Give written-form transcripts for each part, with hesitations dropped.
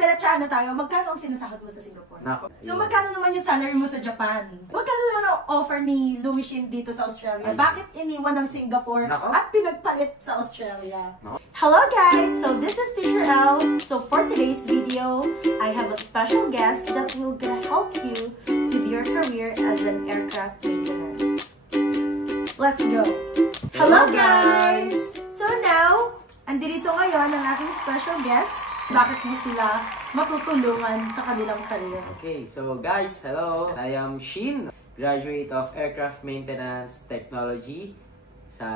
diretsahan na tayo. Magkano ang sinasahod mo sa Singapore? Nako. So, magkano naman yung salary mo sa Japan? Magkano naman ang offer ni Louis Shin dito sa Australia? Bakit iniwan ng Singapore at pinagpalit sa Australia? Hello guys! So, this is Teacher L. So, for today's video, I have a special guest that will gonna help you with your career as an aircraft maintenance. Let's go! Hello guys! So now, andito ngayon ang aking special guest. Bakit mo sila matutulungan sa kanilang career? Okay, so guys, hello! I am Shin, graduate of Aircraft Maintenance Technology sa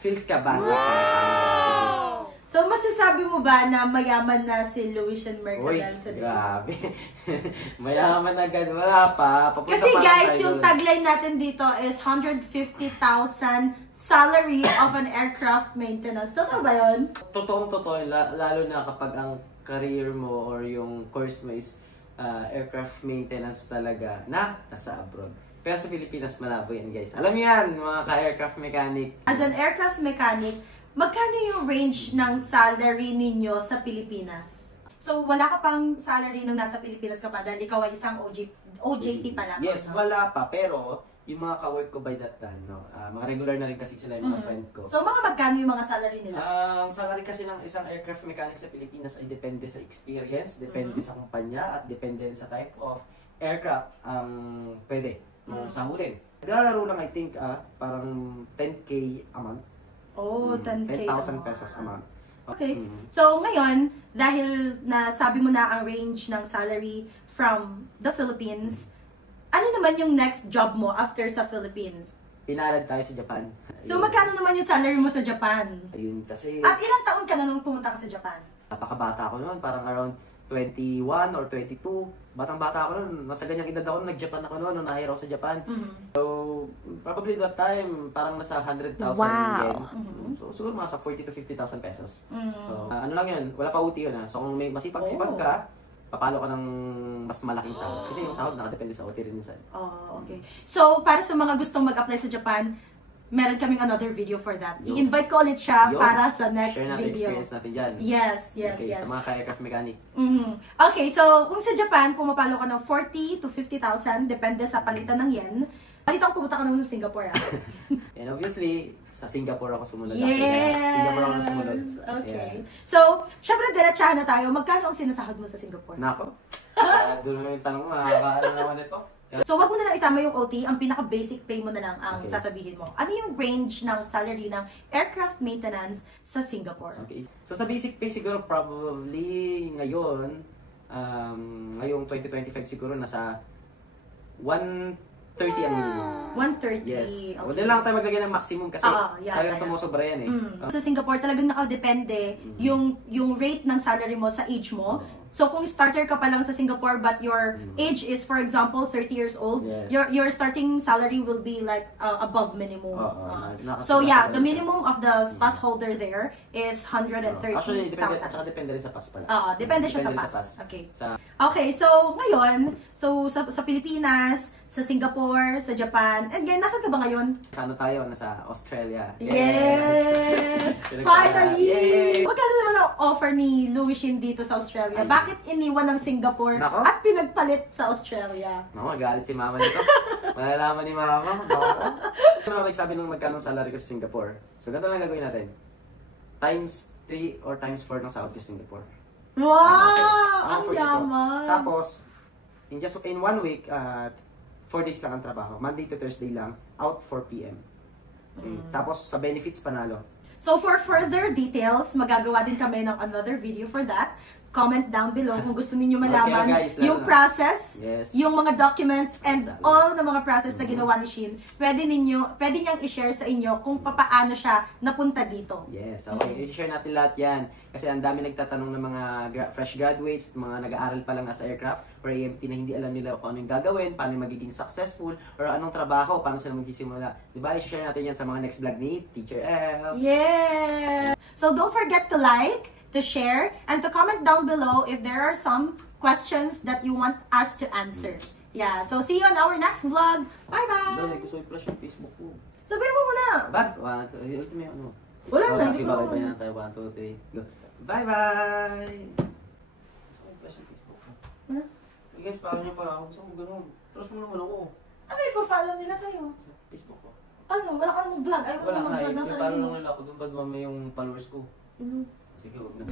PhilSCA Basic. Wow! So, masasabi mo ba na mayaman na si Louis Shin Mercadal today? Grabe. Mayaman na agad. Wala pa. Kasi guys, yung tagline natin dito is 150,000 salary of an aircraft maintenance. Totoo ba yun? Totoo. Lalo na kapag ang career mo or yung course mo is aircraft maintenance talaga na nasa abroad. Pero sa Pilipinas, malabo yan guys. Alam niyo yan, mga ka-aircraft mechanic. As an aircraft mechanic, magkano yung range ng salary ninyo sa Pilipinas? So, wala ka pang salary nung nasa Pilipinas ka pa dahil ikaw ay isang OJT pa lang. Yes, wala pa. Pero, yung mga ka-work ko by that time, mga regular na rin kasi sila yung mga friend ko. So, mga magkano yung mga salary nila? Ang salary kasi ng isang aircraft mechanic sa Pilipinas ay depende sa experience, depende sa kumpanya, at depende sa type of aircraft ang pwede mong sahurin. Naglalaro lang, I think, parang 10K a month. Oh, 10K. 10,000 pesos a month. Okay. So, ngayon, dahil nasabi mo na ang range ng salary from the Philippines, ano naman yung next job mo after sa Philippines? Pinalad tayo sa Japan. So, magkano naman yung salary mo sa Japan? Ayun, kasi... At ilang taon ka na nung pumunta ka sa Japan? Napakabata ako noon, parang around 21 or 22. Batang-bata ako noon. Nasa ganyang edad ako, nag-Japan ako noon, nung nahire ako sa Japan. So, probably that time, parang nasa 100,000 yen. So, siguro mga sa 40 to 50,000 pesos. So, ano lang yun, wala pa uti yun. So, kung may masipag-sipag ka, papalo ka ng mas malaking sahod. Kasi yung sahod nakadepende sa OT rin minsan. Oh, okay. So, para sa mga gustong mag-apply sa Japan, meron kaming another video for that. I-invite ko ulit siya para sa next share natin video. Experience natin dyan. Yes. Sa mga ka-aircraft mechanic. Okay, so kung sa Japan, pumapalo ka ng 40 to 50,000, depende sa palitan ng yen. Palitan ko pumunta ka ng Singapore, And obviously, sa Singapore ako sumunod. Yes! Singapore ako sumunod. Okay. So, syempre, diretsahan na tayo. Magkano ang sinasahod mo sa Singapore? Nako. Doon naman yung tanong mo, ano naman ito? So, wag mo na lang isama yung OT, ang pinaka-basic pay mo na lang ang sasabihin mo. Ano yung range ng salary ng aircraft maintenance sa Singapore? Okay. So, sa basic pay siguro probably ngayong 2025 siguro nasa 130 ang minimum. 130. Yes. Okay. Huwag na lang tayo maglagay ng maximum kasi talagang sumusobra yan eh. Sa Singapore, talagang nakadepende yung rate ng salary mo sa age mo. So, kung starter ka pa lang sa Singapore but your age is, for example, 30 years old, your starting salary will be like above minimum. So, yeah, the minimum of the pass holder there is 130,000. Actually, depende rin sa pass pala. Depende siya sa pass. Okay. Okay, so ngayon, sa Pilipinas, sa Singapore, sa Japan, and again, nasan ka ba ngayon? Sana tayo? Nasa Australia. Yes! Finally! Magkano naman ang offer ni Louis Shin dito sa Australia? Bakit iniwan ng Singapore at pinagpalit sa Australia? Magalit si mama nito. Malalaman ni mama. Ano sabi nung magkano salary ko sa Singapore? So, ganito lang gagawin natin. Times 3 or times 4 ng sahod ko sa Singapore. Wow! Ang yaman! Tapos, in 1 week, 4 days lang ang trabaho. Monday to Thursday lang. Out 4 p.m. Tapos, sa benefits, panalo. So, for further details, magagawa din kami ng another video for that. Comment down below kung gusto niyo malaman yung process, yung mga documents, and all na mga process na ginawa ni Shin. Pwede niyang i-share sa inyo kung paano siya napunta dito. Yes, okay. I-share natin lahat yan. Kasi ang dami nagtatanong ng mga fresh graduates, mga nag-aaral pa lang as aircraft or AMT na hindi alam nila kung ano yung gagawin, paano magiging successful, or anong trabaho, paano sila magsisimula. Diba, i-share natin yan sa mga next vlog ni Teacher L. Yeah! So don't forget to like, to share, and to comment down below if there are some questions that you want us to answer. Yeah, so see you on our next vlog. Bye-bye! Dali, gusto i-flash yung Facebook ko. Sabihin mo muna! Bad? 1, 2, ultimate ano? Wala na, hindi ko. Bye-bye na tayo. 1, 2, 3, go. Bye-bye! Gusto i-flash yung Facebook. guys, follow niyo pala ako. Gusto ko ganun. Trust mo naman ako. Ano i-follow nila sa'yo? Sa Facebook ko. Ano? Wala ka namang vlog? Ayaw mo Wala namang nga vlog eh. ng May sarili follow mo. lang nila ako. Doon pa dumami yung followers ko. Mm. Sige, wag na.